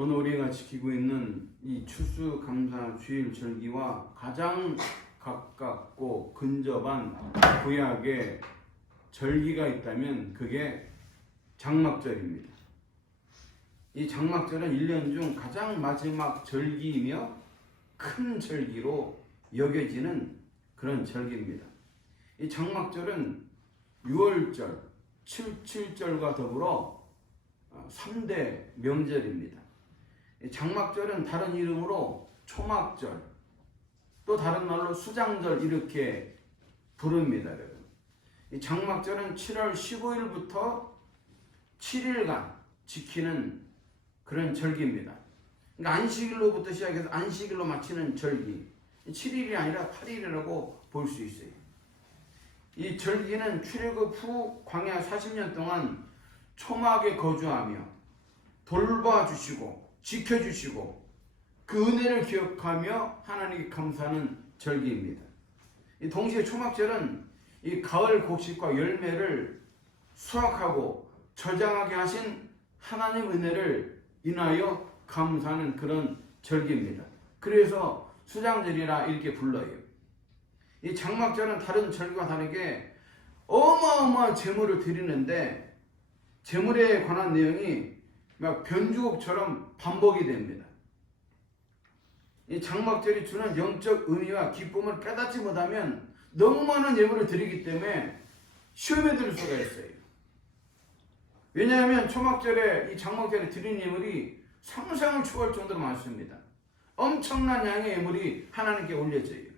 오늘 우리가 지키고 있는 이 추수감사주일 절기와 가장 가깝고 근접한 구약의 절기가 있다면 그게 장막절입니다. 이 장막절은 1년 중 가장 마지막 절기이며 큰 절기로 여겨지는 그런 절기입니다. 이 장막절은 6월절, 7.7절과 더불어 3대 명절입니다. 장막절은 다른 이름으로 초막절, 또 다른 말로 수장절 이렇게 부릅니다. 이 장막절은 7월 15일부터 7일간 지키는 그런 절기입니다. 그러니까 안식일로부터 시작해서 안식일로 마치는 절기, 7일이 아니라 8일이라고 볼 수 있어요. 이 절기는 출애굽 후 광야 40년 동안 초막에 거주하며 돌봐주시고 지켜주시고 그 은혜를 기억하며 하나님께 감사하는 절기입니다. 동시에 초막절은 이 가을 곡식과 열매를 수확하고 저장하게 하신 하나님의 은혜를 인하여 감사하는 그런 절기입니다. 그래서 수장절이라 이렇게 불러요. 이 장막절은 다른 절기와 다르게 어마어마한 제물을 드리는데 제물에 관한 내용이 막 변주곡처럼 반복이 됩니다. 이 장막절이 주는 영적 의미와 기쁨을 깨닫지 못하면 너무 많은 예물을 드리기 때문에 시험에 들 수가 있어요. 왜냐하면 초막절에 이 장막절에 드린 예물이 상상을 초월 정도로 많습니다. 엄청난 양의 예물이 하나님께 올려져요.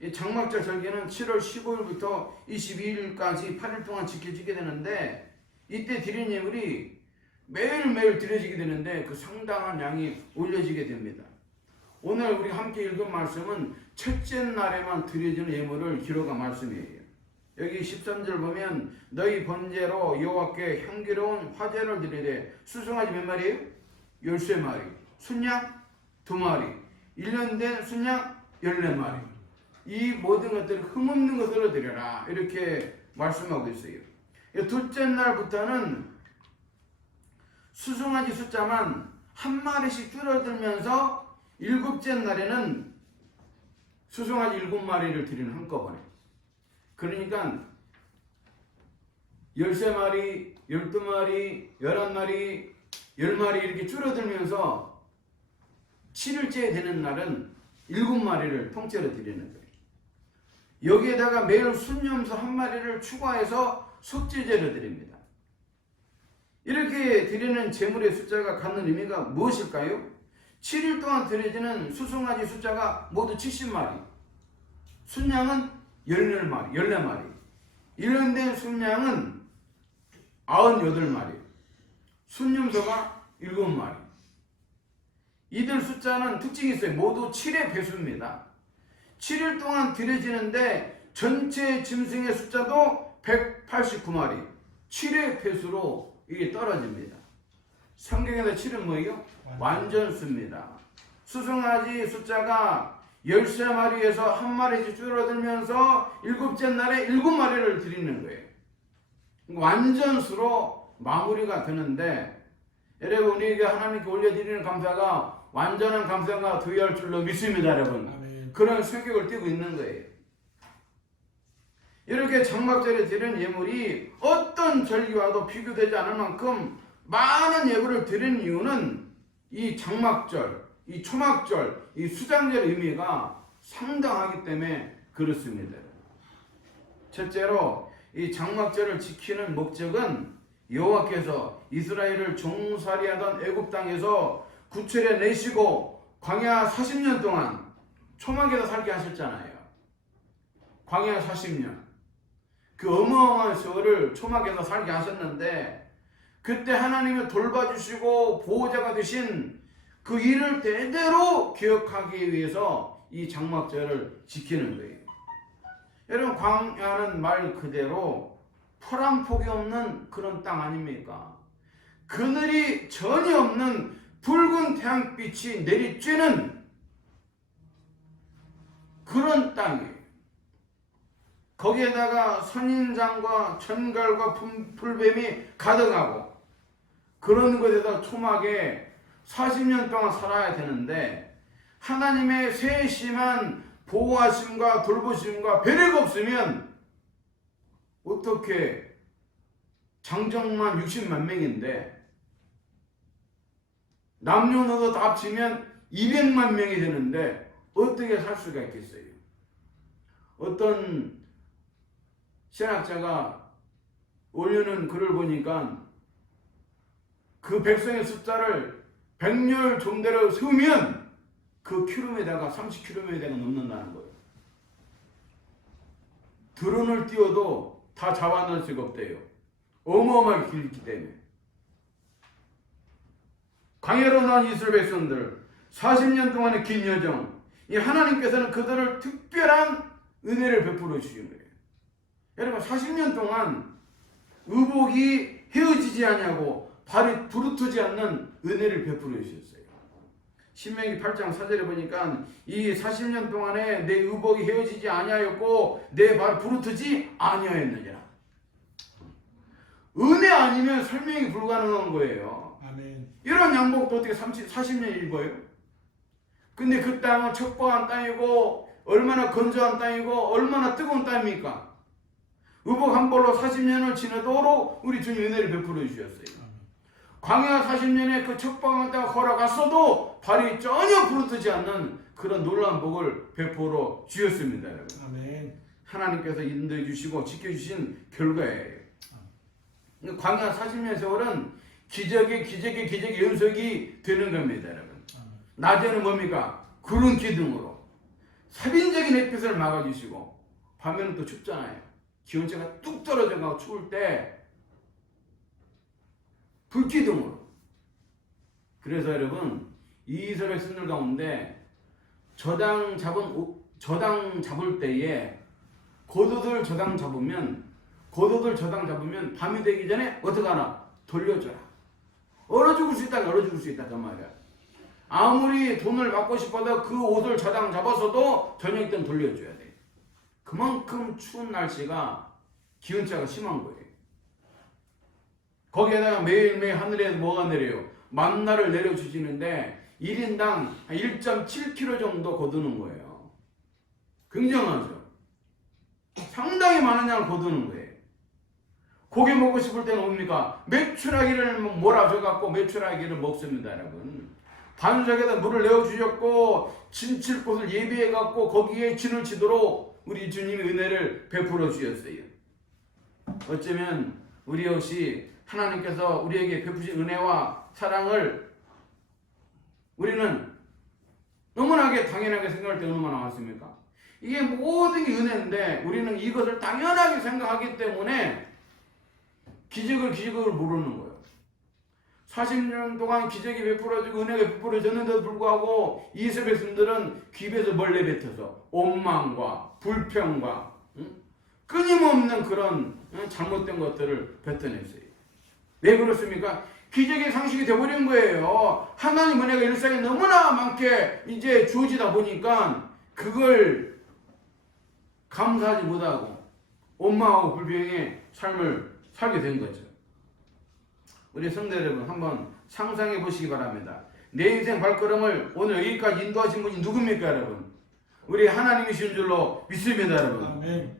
이 장막절 절기는 7월 15일부터 22일까지 8일 동안 지켜지게 되는데 이때 드린 예물이 매일매일 드려지게 되는데 그 상당한 양이 올려지게 됩니다. 오늘 우리가 함께 읽은 말씀은 첫째 날에만 드려지는 예물을 기록한 말씀이에요. 여기 13절 보면 너희 번제로 여호와께 향기로운 화제를 드리되 수송아지 몇 마리예요? 13마리, 순양 2마리, 1년 된 순양 14마리. 이 모든 것들을 흠없는 것으로 드려라 이렇게 말씀하고 있어요. 둘째 날부터는 수송아지 숫자만 한 마리씩 줄어들면서 일곱째 날에는 수송아지 7마리를 드리는 한꺼번에. 그러니까 13마리, 12마리, 11마리, 10마리 이렇게 줄어들면서 7일째 되는 날은 7마리를 통째로 드리는 거예요. 여기에다가 매일 순염소 1마리를 추가해서 속죄제로 드립니다. 이렇게 드리는 제물의 숫자가 갖는 의미가 무엇일까요? 7일 동안 드려지는 수송아지 숫자가 모두 70마리, 순양은 14마리, 1년 된 순양은 98마리, 순염소가 7마리. 이들 숫자는 특징이 있어요. 모두 7의 배수입니다. 7일 동안 드려지는데 전체 짐승의 숫자도 189마리, 7의 배수로 이게 떨어집니다. 성경에서 7은 뭐예요? 완전수입니다. 수송아지 숫자가 13마리에서 1마리씩 줄어들면서 7째 날에 7마리를 드리는 거예요. 완전수로 마무리가 되는데 여러분 우리에게 하나님께 올려드리는 감사가 완전한 감사가 되어야 할 줄로 믿습니다. 여러분 아멘. 그런 성격을 띠고 있는 거예요. 이렇게 장막절에 드리는 예물이 어떤 절기와도 비교되지 않을 만큼 많은 예물을 드리는 이유는 이 장막절, 이 초막절, 이 수장절 의미가 상당하기 때문에 그렇습니다. 첫째로 이 장막절을 지키는 목적은 여호와께서 이스라엘을 종살이하던 애굽 땅에서 구출해 내시고 광야 40년 동안 초막에서 살게 하셨잖아요. 광야 40년. 그 어마어마한 세월을 초막에서 살게 하셨는데 그때 하나님을 돌봐주시고 보호자가 되신 그 일을 대대로 기억하기 위해서 이 장막절을 지키는 거예요. 여러분 광야는 말 그대로 풀 한 폭이 없는 그런 땅 아닙니까? 그늘이 전혀 없는 붉은 태양빛이 내리쬐는 그런 땅이에요. 거기에다가 선인장과 천갈과 풀뱀이 가득하고 그런 곳에다 초막에 40년 동안 살아야 되는데 하나님의 세심한 보호하심과 돌보심과 배려가 없으면 어떻게 장정만 60만 명인데 남녀노소 다 합치면 200만 명이 되는데 어떻게 살 수가 있겠어요? 어떤 신학자가 올려놓은 글을 보니까 그 백성의 숫자를 백렬 존대로 세우면 그 킬로미터가 30km가 넘는다는 거예요. 드론을 띄워도 다 잡아낼 수가 없대요. 어마어마하게 길기 때문에. 광야로 나온 이스라엘 백성들 40년 동안의 긴 여정, 이 하나님께서는 그들을 특별한 은혜를 베풀어 주신 거예요. 여러분 40년 동안 의복이 헤어지지 않냐고 발이 부르트지 않는 은혜를 베풀어 주셨어요. 신명기 8장 4절에 보니까 이 40년 동안에 내 의복이 헤어지지 아니하였고 내 발 부르트지 아니하였느니라. 은혜 아니면 설명이 불가능한 거예요. 아멘. 이런 양복도 어떻게 40년 입어요? 근데 그 땅은 척박한 땅이고 얼마나 건조한 땅이고 얼마나 뜨거운 땅입니까? 의복 한 벌로 40년을 지나도록 우리 주님 은혜를 베풀어 주셨어요. 광야 40년에 그 척박한 땅을 걸어갔어도 발이 전혀 부르트지 않는 그런 놀라운 복을 베풀어 주셨습니다. 여러분. 아멘. 하나님께서 인도해 주시고 지켜주신 결과예요. 광야 40년 세월은 기적의 연속이 되는 겁니다. 여러분. 낮에는 뭡니까? 구름 기둥으로 살인적인 햇빛을 막아주시고 밤에는 또 춥잖아요. 기온차가 뚝 떨어져가고 추울 때 불기둥으로. 그래서 여러분 이스라엘 백성들 가운데 저당 잡을 때에 고도들 저당 잡으면 밤이 되기 전에 어떻게 하나? 돌려줘라. 얼어 죽을 수 있다 그 말이야. 아무리 돈을 받고 싶어도 그 옷을 저당 잡아서도 저녁 때는 돌려줘야 돼. 그만큼 추운 날씨가 기온차가 심한 거예요. 거기에다가 매일매일 하늘에서 뭐가 내려요? 만나를 내려주시는데 1인당 1.7kg 정도 거두는 거예요. 굉장하죠. 상당히 많은 양을 거두는 거예요. 고기 먹고 싶을 때는 뭡니까? 메추라기를 몰아줘갖고 메추라기를 먹습니다, 여러분. 반석에다 물을 내어주셨고 진칠 곳을 예비해갖고 거기에 진을 치도록 우리 주님이 은혜를 베풀어 주셨어요. 어쩌면 우리 역시 하나님께서 우리에게 베푸신 은혜와 사랑을 우리는 너무나게 당연하게 생각할 때 얼마나 많습니까? 이게 모든 게 은혜인데 우리는 이것을 당연하게 생각하기 때문에 기적을 모르는 거예요. 40년 동안 기적이 베풀어지고 은혜가 베풀어졌는데도 불구하고 이스라엘 백성들은 귀에서 뭘 내뱉어서 원망과 불평과 끊임없는 그런 잘못된 것들을 뱉어냈어요. 왜 그렇습니까? 기적의 상식이 되어버린 거예요. 하나님 은혜가 일상에 너무나 많게 이제 주어지다 보니까 그걸 감사하지 못하고 원망하고 불평의 삶을 살게 된 거죠. 우리 성도 여러분 한번 상상해 보시기 바랍니다. 내 인생 발걸음을 오늘 여기까지 인도하신 분이 누굽니까 여러분? 우리 하나님이신 줄로 믿습니다 여러분. 아멘.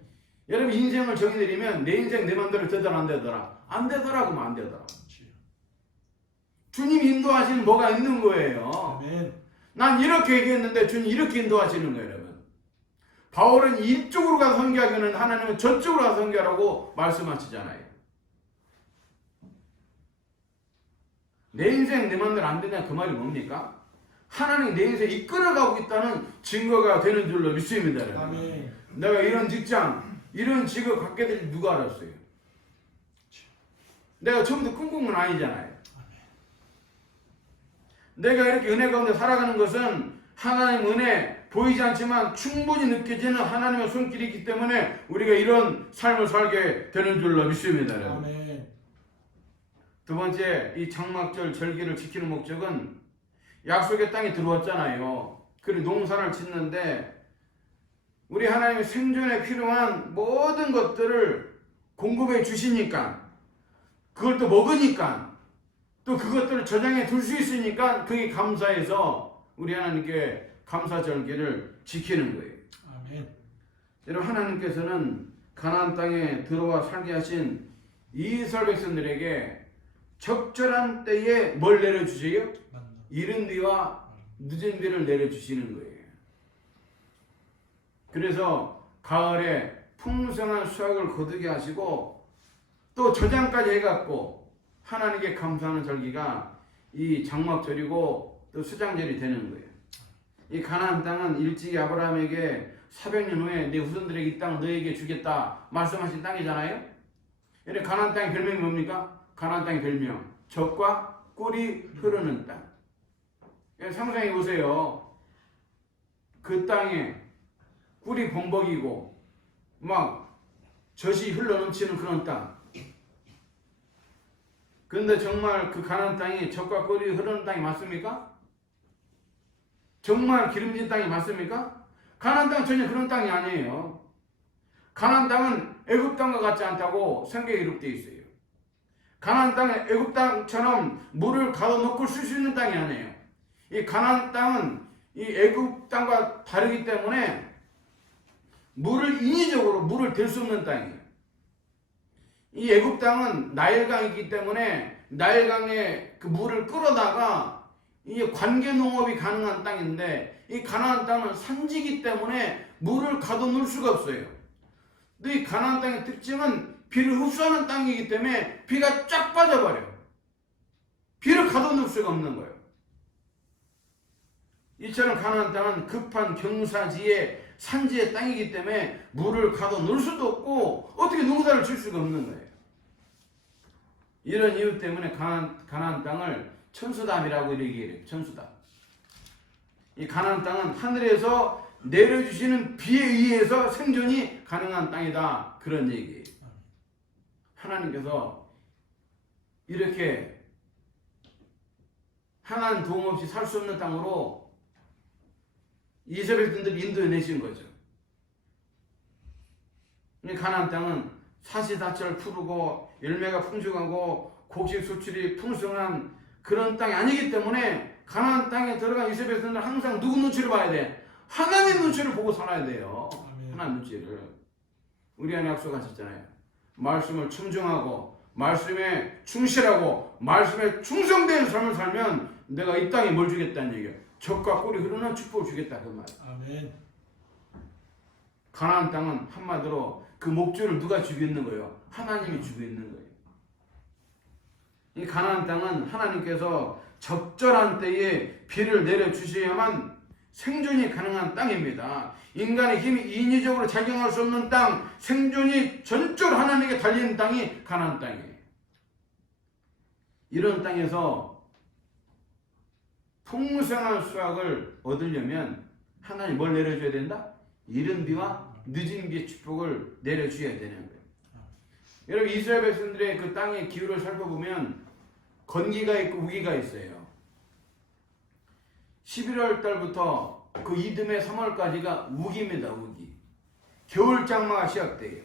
여러분 인생을 정의 내리면 내 인생 내 맘대로 되더라 안 되더라? 안 되더라 그러면 안 되더라. 주님 인도하시는 뭐가 있는 거예요. 아멘. 난 이렇게 얘기했는데 주님 이렇게 인도하시는 거예요 여러분. 바울은 이쪽으로 가서 선교하기는 하나님은 저쪽으로 가서 선교하라고 말씀하시잖아요. 내 인생 내 맘대로 안 된다는 그 말이 뭡니까? 하나님이 내 인생 이끌어가고 있다는 증거가 되는 줄로 믿습니다. 여러분. 아멘. 내가 이런 직장, 이런 직업 갖게 될 누가 알았어요? 내가 처음부터 꿈꾼 건 아니잖아요. 내가 이렇게 은혜 가운데 살아가는 것은 하나님 은혜 보이지 않지만 충분히 느껴지는 하나님의 손길이 있기 때문에 우리가 이런 삶을 살게 되는 줄로 믿습니다. 여러분. 아멘. 두 번째, 이 장막절 절기를 지키는 목적은 약속의 땅에 들어왔잖아요. 그리고 농사를 짓는데 우리 하나님의 생존에 필요한 모든 것들을 공급해 주시니까 그걸 또 먹으니까 또 그것들을 저장해 둘 수 있으니까 그게 감사해서 우리 하나님께 감사절기를 지키는 거예요. 아멘. 여러분, 하나님께서는 가나안 땅에 들어와 살게 하신 이스라엘 백성들에게 적절한 때에 뭘 내려주세요? 이른 비와 늦은 비를 내려주시는 거예요. 그래서 가을에 풍성한 수확을 거두게 하시고 또 저장까지 해갖고 하나님께 감사하는 절기가 이 장막절이고 또 수장절이 되는 거예요. 이 가나안 땅은 일찍이 아브라함에게 400년 후에 내 후손들에게 이 땅을 너에게 주겠다 말씀하신 땅이잖아요. 이래 가나안 땅의 별명이 뭡니까? 가나안 땅의 별명 젖과 꿀이 흐르는 땅. 상상해 보세요. 그 땅에 꿀이 범벅이고 막 젖이 흘러넘치는 그런 땅. 그런데 정말 그 가나안 땅이 젖과 꿀이 흐르는 땅이 맞습니까? 정말 기름진 땅이 맞습니까? 가나안 땅은 전혀 그런 땅이 아니에요. 가나안 땅은 애굽 땅과 같지 않다고 성경에 기록되어 있어요. 가나안 땅은 애굽 땅처럼 물을 가둬놓고 쓸 수 있는 땅이 아니에요. 이 가나안 땅은 이 애굽 땅과 다르기 때문에 물을 인위적으로 물을 댈 수 없는 땅이에요. 이 애굽 땅은 나일강이기 때문에 나일강에 그 물을 끌어다가 이게 관계 농업이 가능한 땅인데 이 가나안 땅은 산지이기 때문에 물을 가둬놓을 수가 없어요. 근데 이 가나안 땅의 특징은 비를 흡수하는 땅이기 때문에 비가 쫙 빠져버려요. 비를 가둬놓을 수가 없는 거예요. 이처럼 가나안 땅은 급한 경사지의 산지의 땅이기 때문에 물을 가둬놓을 수도 없고 어떻게 농사를 질 수가 없는 거예요. 이런 이유 때문에 가나안 땅을 천수담이라고 얘기해요. 천수담. 이 가나안 땅은 하늘에서 내려주시는 비에 의해서 생존이 가능한 땅이다. 그런 얘기예요. 하나님께서 이렇게 하나님 도움 없이 살 수 없는 땅으로 이스라엘 백성들을 인도해 내신 거죠. 이 가나안 땅은 사시사철 푸르고 열매가 풍족하고 곡식 수출이 풍성한 그런 땅이 아니기 때문에 가나안 땅에 들어간 이스라엘 백성들은 항상 누구 눈치를 봐야 돼? 하나님 눈치를 보고 살아야 돼요. 하나님 눈치를. 우리 안에 약속하셨잖아요. 말씀을 청정하고 말씀에 충실하고 말씀에 충성된 삶을 살면 내가 이 땅에 뭘 주겠다는 얘기예요. 젖과 꿀이 흐르는 축복을 주겠다 그 말. 아멘. 가나안 땅은 한마디로 그 목줄을 누가 쥐고 있는 거예요? 하나님이 쥐고 있는 거예요. 이 가나안 땅은 하나님께서 적절한 때에 비를 내려 주셔야만 생존이 가능한 땅입니다. 인간의 힘이 인위적으로 작용할 수 없는 땅, 생존이 전적으로 하나님께 달리는 땅이 가나안 땅이에요. 이런 땅에서 풍성한 수확을 얻으려면 하나님 뭘 내려줘야 된다? 이른 비와 늦은 비의 축복을 내려주셔야 되는 거예요. 여러분, 이스라엘 백성들의 그 땅의 기후를 살펴보면 건기가 있고 우기가 있어요. 11월 달부터 그 이듬해 3월까지가 우기입니다. 우기. 겨울 장마가 시작돼요.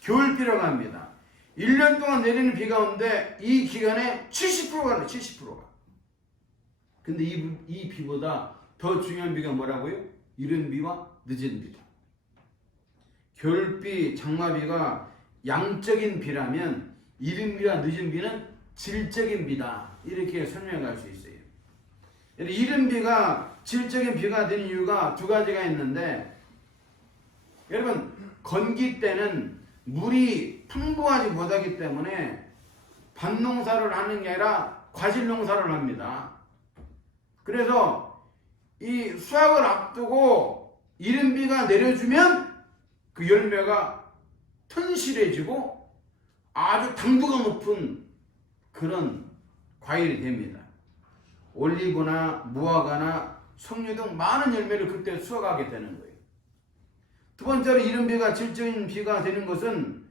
겨울비라고 합니다. 1년 동안 내리는 비 가운데 이 기간에 70%가 나요. 70%가. 근데 이 비보다 더 중요한 비가 뭐라고요? 이른 비와 늦은 비다. 겨울비, 장마비가 양적인 비라면 이른 비와 늦은 비는 질적인 비다. 이렇게 설명할 수 있어요. 이른 비가 질적인 비가 되는 이유가 두 가지가 있는데, 여러분, 건기 때는 물이 풍부하지 못하기 때문에 밭농사를 하는 게 아니라 과실농사를 합니다. 그래서 이 수확을 앞두고 이른 비가 내려주면 그 열매가 튼실해지고 아주 당도가 높은 그런 과일이 됩니다. 올리브나 무화과나 석류 등 많은 열매를 그때 수확하게 되는 거예요. 두 번째로 이른 비가 질적인 비가 되는 것은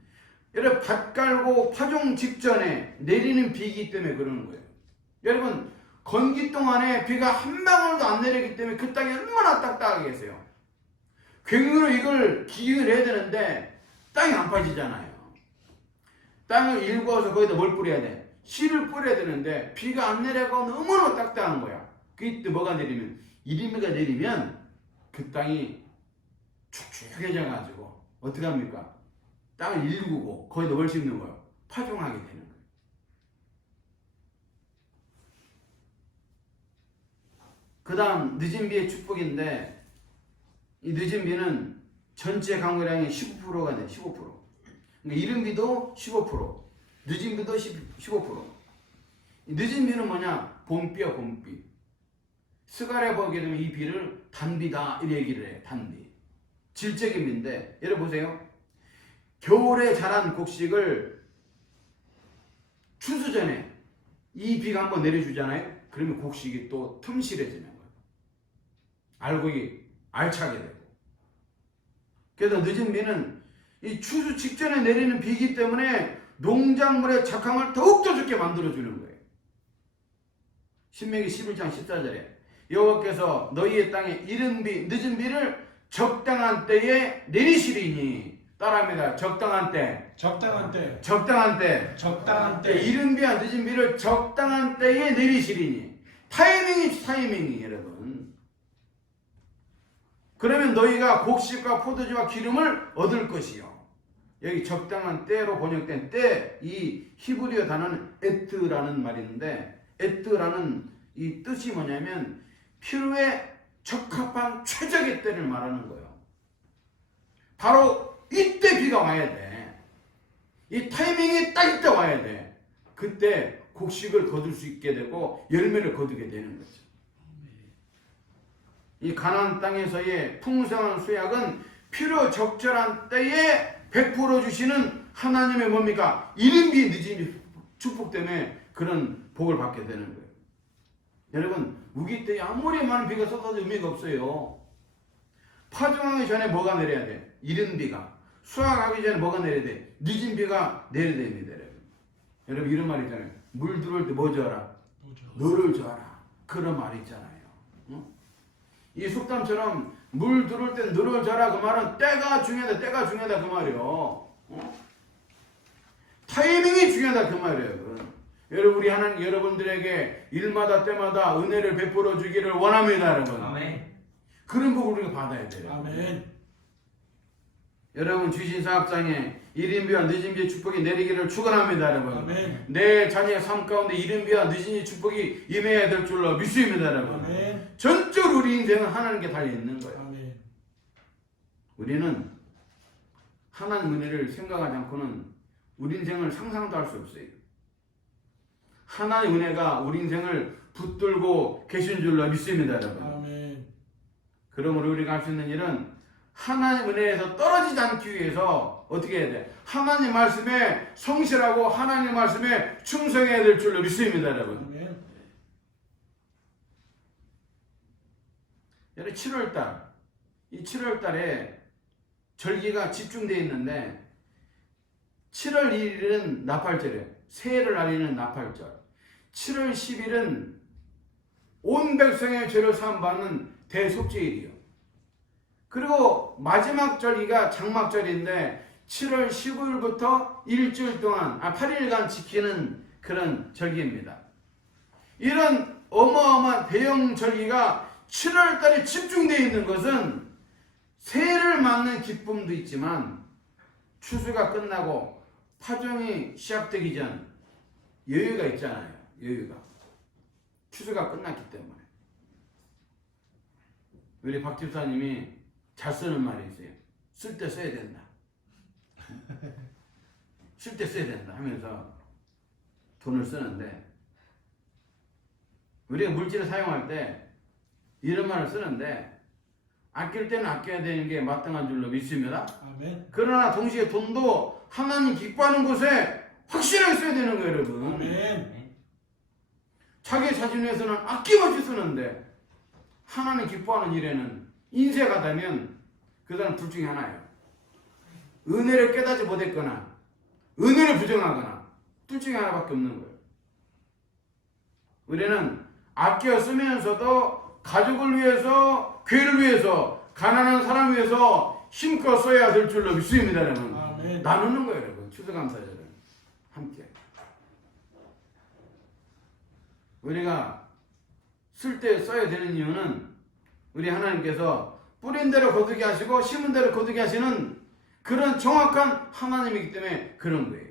여러분 밭 깔고 파종 직전에 내리는 비이기 때문에 그러는 거예요. 여러분 건기 동안에 비가 한 방울도 안 내리기 때문에 그 땅이 얼마나 딱딱하게 계세요. 괭이로 이걸 기경을 해야 되는데 땅이 안 빠지잖아요. 땅을 일구어서 거기다 뭘 뿌려야 돼? 씨를 뿌려야 되는데 비가 안 내려가 너무너무 딱딱한 거야. 그때 뭐가 내리면 이른비가 내리면 그 땅이 축축해져 가지고 어떻게 합니까? 땅을 일구고 거기다 뭘 심는 거예요? 파종하게 되는 거예요. 그 다음 늦은 비의 축복인데 이 늦은 비는 전체 강우량의 15%가 돼. 15%. 그러니까 이른 비도 15%, 늦은 비도 15%. 늦은 비는 뭐냐? 봄비야, 봄비. 스가랴 보게 되면 이 비를 단비다 이렇게 얘기를 해. 단비. 질적인 비인데 여러분 보세요. 겨울에 자란 곡식을 추수 전에 이 비가 한번 내려주잖아요. 그러면 곡식이 또 틈실해지는 거예요. 알곡이 알차게 되고. 그래서 늦은 비는 이 추수 직전에 내리는 비이기 때문에 농작물의 작황을 더욱더 좋게 만들어주는 거예요. 신명기 11장 14절에 여호와께서 너희의 땅에 이른 비, 늦은 비를 적당한 때에 내리시리니 따라합니다. 적당한 때. 적당한 때. 적당한 때. 적당한 때. 이른 비와 늦은 비를 적당한 때에 내리시리니. 타이밍이 여러분. 그러면 너희가 곡식과 포도주와 기름을 얻을 것이요. 여기 적당한 때로 번역된 때, 이 히브리어 단어는 에트라는 말인데, 에트라는 이 뜻이 뭐냐면 필요에 적합한 최적의 때를 말하는 거예요. 바로 이때 비가 와야 돼. 이 타이밍이 딱 이때 와야 돼. 그때 곡식을 거둘 수 있게 되고 열매를 거두게 되는 거죠. 이 가나안 땅에서의 풍성한 수약은 필요 적절한 때에 베풀어 주시는 하나님의 뭡니까? 이른 비 늦은 비 축복 때문에 그런 복을 받게 되는 거예요. 여러분 우기 때에 아무리 많은 비가 쏟아도 의미가 없어요. 파종하기 전에 뭐가 내려야 돼? 이른 비가. 수확하기 전에 뭐가 내려야 돼? 늦은 비가 내려야 됩니다. 여러분 이런 말 있잖아요. 물 들어올 때 뭐 줘라? 너를 줘라. 그런 말 있잖아요. 응? 이 속담처럼 물 들어올 때 너를 줘라 그 말은 때가 중요하다. 때가 중요하다 그 말이요. 응? 타이밍이 중요하다 그 말이에요. 여러분 우리 하나님 여러분들에게 일마다 때마다 은혜를 베풀어 주기를 원합니다. 여러분. 아멘. 그런 복을 우리가 받아야 돼요. 아멘. 여러분 주신 사업장에 이른비와 늦은비의 축복이 내리기를 축원합니다. 여러분. 아멘. 내 자녀의 삶 가운데 이른비와 늦은비의 축복이 임해야 될 줄로 믿습니다. 여러분. 아멘. 전적으로 우리 인생은 하나님께 달려있는 거예요. 아멘. 우리는 하나님 은혜를 생각하지 않고는 우리 인생을 상상도 할 수 없어요. 하나님의 은혜가 우리 인생을 붙들고 계신 줄로 믿습니다. 여러분. 아멘. 그러므로 우리가 할 수 있는 일은 하나님 은혜에서 떨어지지 않기 위해서 어떻게 해야 돼? 하나님 말씀에 성실하고 하나님 말씀에 충성해야 될 줄로 믿습니다. 여러분. 아멘. 여러분 7월달 이 7월달에 절기가 집중되어 있는데 7월 1일은 나팔절이에요. 새해를 알리는 나팔절. 7월 10일은 온 백성의 죄를 사함받는 대속죄일이요. 그리고 마지막 절기가 장막절인데 7월 15일부터 일주일 동안 8일간 지키는 그런 절기입니다. 이런 어마어마한 대형 절기가 7월 달에 집중되어 있는 것은 새해를 맞는 기쁨도 있지만 추수가 끝나고 파종이 시작되기 전 여유가 있잖아요. 여유가. 추수가 끝났기 때문에. 우리 박 집사님이 잘 쓰는 말이 있어요. 쓸 때 써야 된다. 쓸 때 써야 된다 하면서 돈을 쓰는데 우리가 물질을 사용할 때 이런 말을 쓰는데 아낄 때는 아껴야 되는 게 마땅한 줄로 믿습니다. 아멘. 그러나 동시에 돈도 하나님 기뻐하는 곳에 확실하게 써야 되는 거예요. 여러분. 아멘. 자기 자신을 위해서는 아낌없이 쓰는데 하나님 기뻐하는 일에는 인쇄가 되면 그 사람 둘 중에 하나예요. 은혜를 깨닫지 못했거나 은혜를 부정하거나 둘 중에 하나밖에 없는 거예요. 우리는 아껴 쓰면서도 가족을 위해서, 교회를 위해서, 가난한 사람을 위해서 힘껏 써야 될 줄로 믿습니다. 여러분. 아멘. 나누는 거예요. 여러분. 추수감사절은 함께. 우리가 쓸 때 써야 되는 이유는 우리 하나님께서 뿌린 대로 거두게 하시고 심은 대로 거두게 하시는 그런 정확한 하나님이기 때문에 그런 거예요.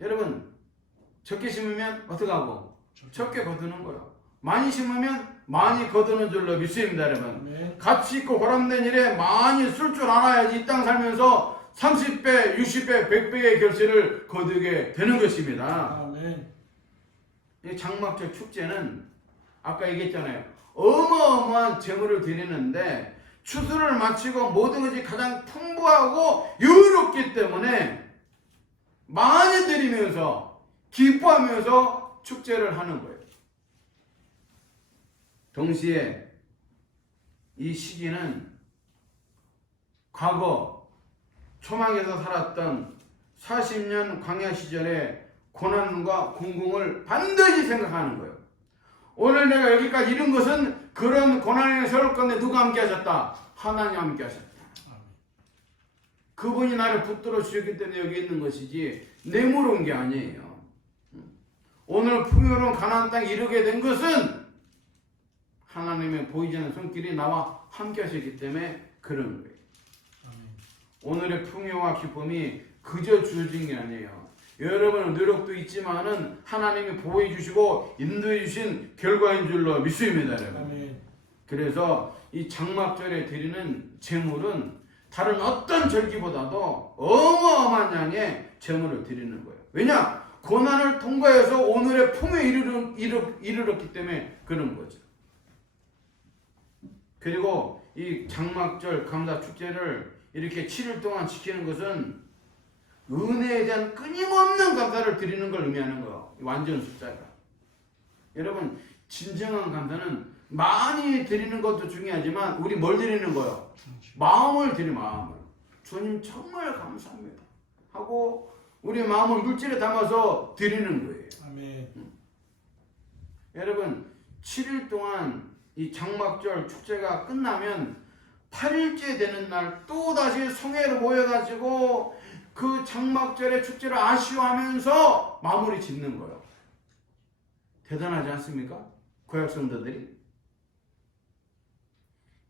여러분, 적게 심으면 어떻게 하고? 적게 거두는 거예요. 많이 심으면 많이 거두는 줄로 믿습니다, 여러분. 아멘. 가치 있고 보람된 일에 많이 쓸 줄 알아야지 이 땅 살면서 30배, 60배, 100배의 결실을 거두게 되는 것입니다. 아멘. 이 장막절 축제는 아까 얘기했잖아요. 어마어마한 재물을 드리는데 추수를 마치고 모든 것이 가장 풍부하고 여유롭기 때문에 많이 드리면서 기뻐하면서 축제를 하는 거예요. 동시에 이 시기는 과거 초막에서 살았던 40년 광야 시절의 고난과 공공을 반드시 생각하는 거예요. 오늘 내가 여기까지 이른 것은 그런 고난에 세울 건데 누가 함께 하셨다? 하나님 함께 하셨다. 그분이 나를 붙들어 주셨기 때문에 여기 있는 것이지 뇌물 온 게 아니에요. 오늘 풍요로운 가나안 땅에 이르게 된 것은 하나님의 보이지 않는 손길이 나와 함께 하셨기 때문에 그런 거예요. 오늘의 풍요와 기쁨이 그저 주어진 게 아니에요. 여러분의 노력도 있지만은 하나님이 보호해 주시고 인도해 주신 결과인 줄로 믿습니다, 여러분. 아멘. 그래서 이 장막절에 드리는 제물은 다른 어떤 절기보다도 어마어마한 양의 제물을 드리는 거예요. 왜냐? 고난을 통과해서 오늘의 풍요에 이르렀기 때문에 그런 거죠. 그리고 이 장막절 감사 축제를 이렇게 7일 동안 지키는 것은 은혜에 대한 끊임없는 감사를 드리는 걸 의미하는 거예요. 완전 숫자가. 여러분, 진정한 감사는 많이 드리는 것도 중요하지만 우리 뭘 드리는 거예요? 마음을 드리는 마음을. 주님 정말 감사합니다 하고 우리 마음을 물질에 담아서 드리는 거예요. 아멘. 여러분, 7일 동안 이 장막절 축제가 끝나면 8일째 되는 날 또다시 성회로 모여가지고 그 장막절의 축제를 아쉬워하면서 마무리 짓는 거예요. 대단하지 않습니까? 구약 성도들이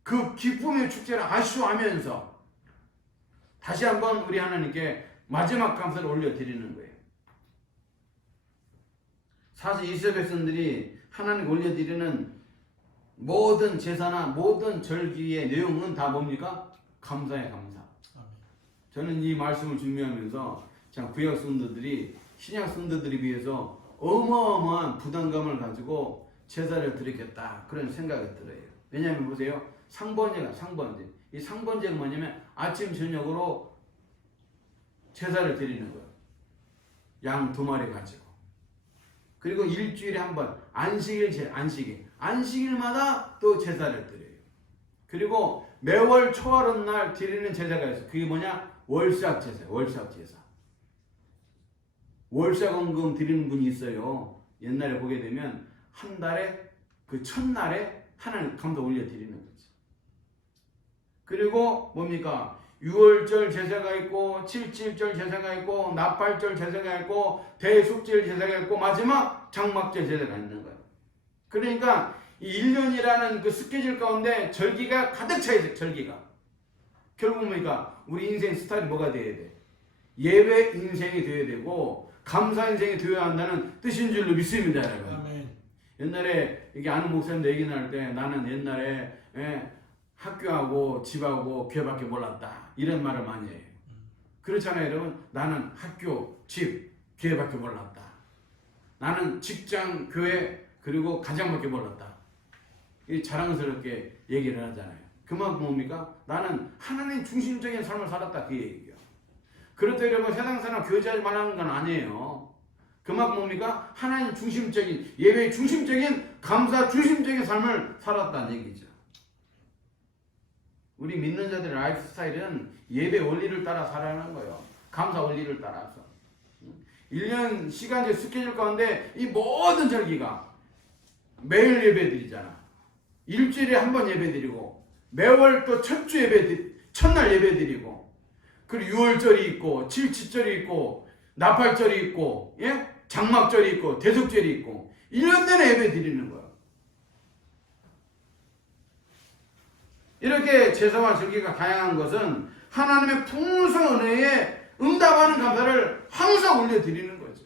그 기쁨의 축제를 아쉬워하면서 다시 한번 우리 하나님께 마지막 감사를 올려드리는 거예요. 사실 이스라엘 백성들이 하나님께 올려드리는 모든 제사나 모든 절기의 내용은 다 뭡니까? 감사의 감사. 저는 이 말씀을 준비하면서 참 구약 성도들이 신약 성도들에 비해서 어마어마한 부담감을 가지고 제사를 드리겠다 그런 생각이 들어요. 왜냐하면 보세요. 상번제가 상번제. 이 상번제는 뭐냐면 아침 저녁으로 제사를 드리는 거예요. 양 2마리 가지고. 그리고 일주일에 한 번 안식일마다 또 제사를 드려요. 그리고 매월 초하룻날 드리는 제사가 있어요. 그게 뭐냐? 월삭 제사. 월삭 헌금 드리는 분이 있어요. 옛날에 보게 되면 한 달에 그 첫날에 하나님 감사 올려 드리는 거죠. 그리고 뭡니까? 6월절 제사가 있고 7.7절 제사가 있고 나팔절 제사가 있고 대속절 제사가 있고 마지막 장막절 제사가 있는 거예요. 그러니까 이 1년이라는 그 스케줄 가운데 절기가 가득 차 있어요. 절기가. 결국 뭡니까? 우리 인생 스타일이 뭐가 돼야 돼? 예배 인생이 되어야 되고 감사 인생이 되어야 한다는 뜻인 줄로 믿습니다, 여러분. 아멘. 옛날에 이게 아는 목사님들 얘기 나눌 때 나는 옛날에 학교하고 집하고 교회밖에 몰랐다 이런 말을 많이 해요. 그렇잖아요, 여러분. 나는 학교, 집, 교회밖에 몰랐다. 나는 직장, 교회 그리고 가정밖에 몰랐다. 이 자랑스럽게 얘기를 하잖아요. 그만큼 뭡니까? 나는 하나님 중심적인 삶을 살았다 그 얘기예요. 그렇다고 여러분 세상 사람 교제하지 말라는 건 아니에요. 그만큼 뭡니까? 하나님 중심적인 예배 중심적인 감사 중심적인 삶을 살았다는 얘기죠. 우리 믿는 자들의 라이프 스타일은 예배 원리를 따라 살아가는 거예요. 감사 원리를 따라서. 1년 시간제 스케줄 가운데 이 모든 절기가 매일 예배 드리잖아. 일주일에 한 번 예배 드리고 매월 또 첫주 예배 첫날 예배 드리고 그리고 6월절이 있고 7.7절이 있고 나팔절이 있고 예? 장막절이 있고 대속절이 있고 1년 내내 예배 드리는 거야. 이렇게 제사와 절기가 다양한 것은 하나님의 풍성한 은혜에 응답하는 감사를 항상 올려드리는 거죠.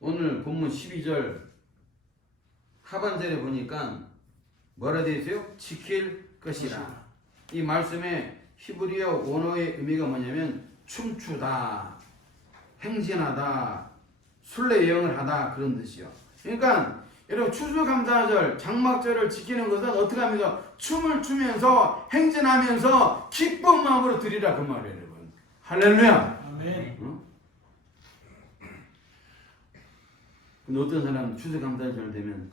오늘 본문 12절 하반절에 보니까 뭐라 되어 있어요? 지킬 것이라. 이 말씀에 히브리어 원어의 의미가 뭐냐면 춤추다, 행진하다, 순례여행을 하다 그런 뜻이요. 그러니까 여러분 추수감사절, 장막절을 지키는 것은 어떻게 합니까? 춤을 추면서 행진하면서 기쁜 마음으로 드리라 그 말이에요, 여러분. 할렐루야. 아멘. 근데 어떤 사람은 추수감사절 되면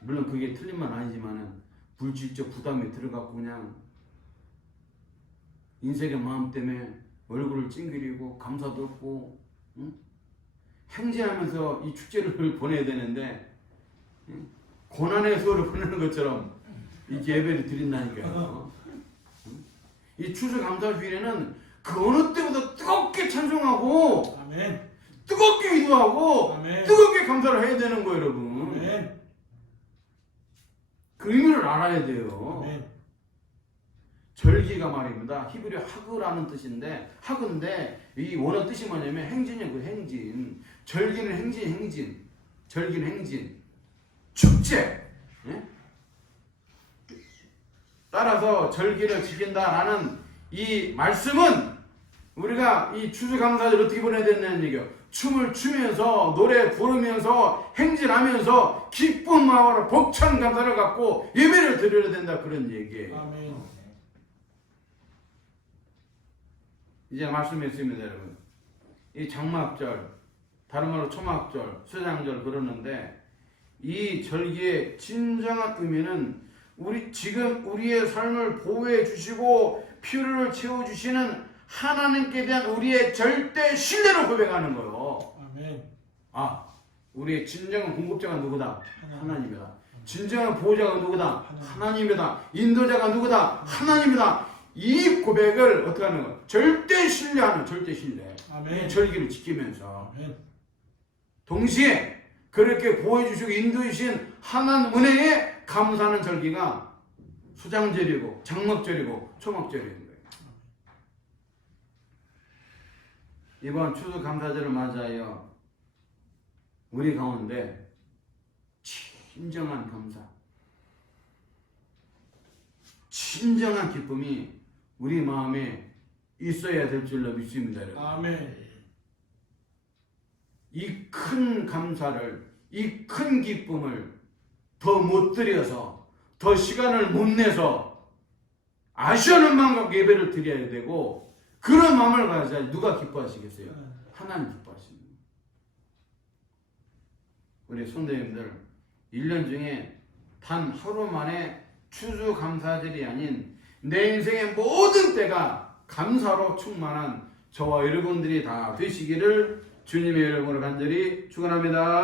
물론 그게 틀린 말 아니지만은 물질적 부담이 들어갖고 그냥 인생의 마음 때문에 얼굴을 찡그리고 감사도 없고 행진하면서 이 축제를 보내야 되는데 고난의 수호를 보내는 것처럼 이 예배를 드린다니까요. 이 추수감사주일에는 그 어느 때보다 뜨겁게 찬송하고 아멘. 뜨겁게 기도하고 아멘. 뜨겁게 감사를 해야 되는 거예요, 여러분. 아멘. 그 의미를 알아야 돼요. 아멘. 절기가 말입니다. 히브리어 하그라는 뜻인데 하그인데 이 원어 뜻이 뭐냐면 행진이요, 그 행진. 절기는 행진. 절기는 행진. 축제. 예? 따라서 절기를 지킨다라는 이 말씀은 우리가 이 추수감사절 어떻게 보내야 된다는 얘기예요. 춤을 추면서 노래 부르면서 행진하면서 기쁜 마음으로 벅찬 감사를 갖고 예배를 드려야 된다 그런 얘기예요. 아멘. 이제 말씀했습니다, 여러분. 이 장막절, 다른 말로 초막절, 수장절 그러는데 이 절기의 진정한 의미는 지금 우리의 삶을 보호해 주시고 필요를 채워 주시는 하나님께 대한 우리의 절대 신뢰를 고백하는 거예요. 아멘. 우리의 진정한 공급자가 누구다? 하나님이다. 진정한 보호자가 누구다? 하나님이다. 인도자가 누구다? 하나님이다. 이 고백을 어떻게 하는 거야? 절대 신뢰하는 절대 신뢰. 아멘. 이 절기를 지키면서 아멘. 동시에 그렇게 보호해 주시고 인도해 주신 하나님 은혜에 감사하는 절기가 수장절이고 장막절이고 초막절인 거예요. 이번 추수감사절을 맞이하여 우리 가운데 진정한 감사, 진정한 기쁨이 우리 마음에 있어야 될 줄로 믿습니다, 여러분. 아멘. 이 큰 감사를, 이 큰 기쁨을 더 못 드려서, 더 시간을 못 내서 아쉬워하는 마음과 예배를 드려야 되고 그런 마음을 가져야 누가 기뻐하시겠어요? 하나님 기뻐하십니다. 우리 성도님들 1년 중에 단 하루 만에 추수감사절이 아닌 내 인생의 모든 때가 감사로 충만한 저와 여러분들이 다 되시기를 주님의 이름으로 간절히 축원합니다.